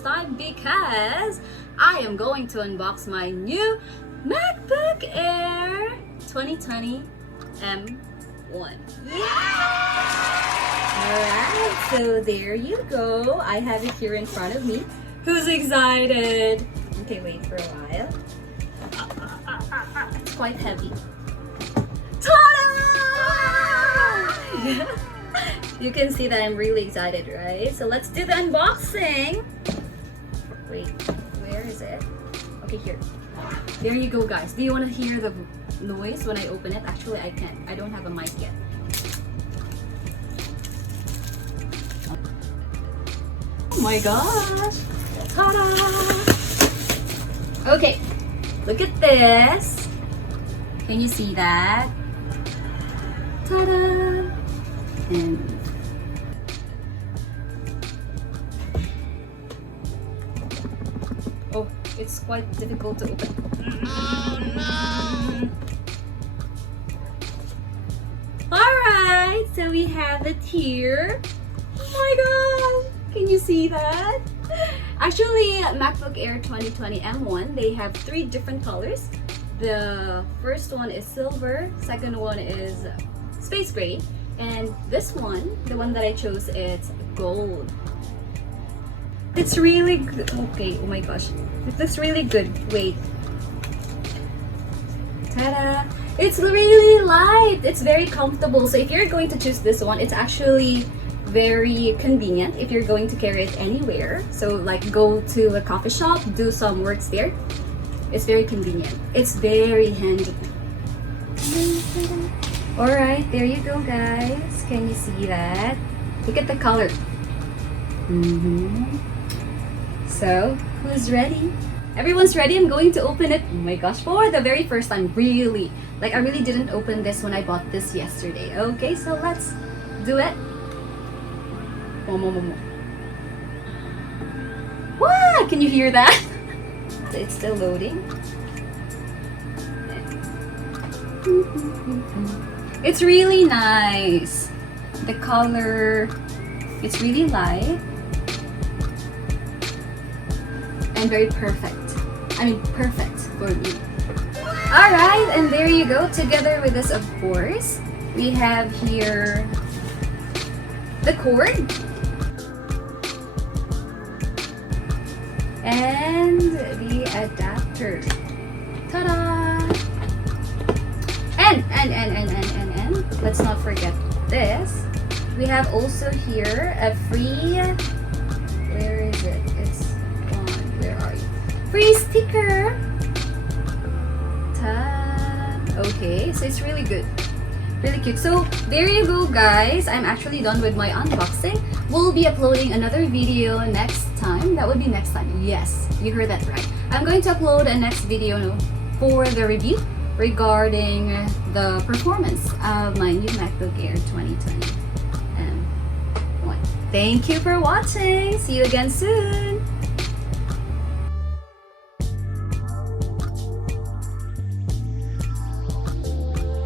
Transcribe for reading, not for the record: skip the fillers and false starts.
first time because I am going to unbox my new Mackbook Air 2020 M1. Alright, so there you go. I have it here in front of me. Who's excited? Okay, wait for a while. It's quite heavy. Ta-da! You can see that I'm really excited, right? So let's do the unboxing. Wait, where is it? Okay, here. There you go, guys. Do you want to hear the noise when I open it? Actually, I can't. I don't have a mic yet. Oh my gosh! Ta-da! Okay, look at this. Can you see that? Ta-da! And oh, it's quite difficult to open. Oh no! Alright, so we have it here. Oh my god! Can you see that? Actually, Mackbook Air 2020 M1, they have 3 different colors. The first one is silver, second one is space gray, and this one, the one that I chose, it's gold. It's really good. Okay, oh my gosh. It looks really good. Wait. Ta-da! It's really light. It's very comfortable. So if you're going to choose this one, it's actually very convenient if you're going to carry it anywhere. So like go to a coffee shop, do some works there. It's very convenient. It's very handy. Alright, there you go, guys. Can you see that? Look at the color. So, who's ready? Everyone's ready. I'm going to open it. Oh my gosh, for the very first time. Really. Like, I really didn't open this when I bought this yesterday. Okay, so let's do it. What? Can you hear that? It's still loading. It's really nice. The color, it's really light and very perfect. I mean, perfect for me. Alright, and there you go. Together with this, of course, we have here the cord and the adapter. Ta-da! And let's not forget this. We have also here a free, where is it? It's on, where are you? Free sticker. Okay, so it's really good. Really cute. So there you go, guys. I'm actually done with my unboxing. We'll be uploading another video next time. That would be next time. Yes, you heard that right. I'm going to upload a next video for the review regarding the performance of my new Mackbook Air 2020 M1. Thank you for watching. See you again soon.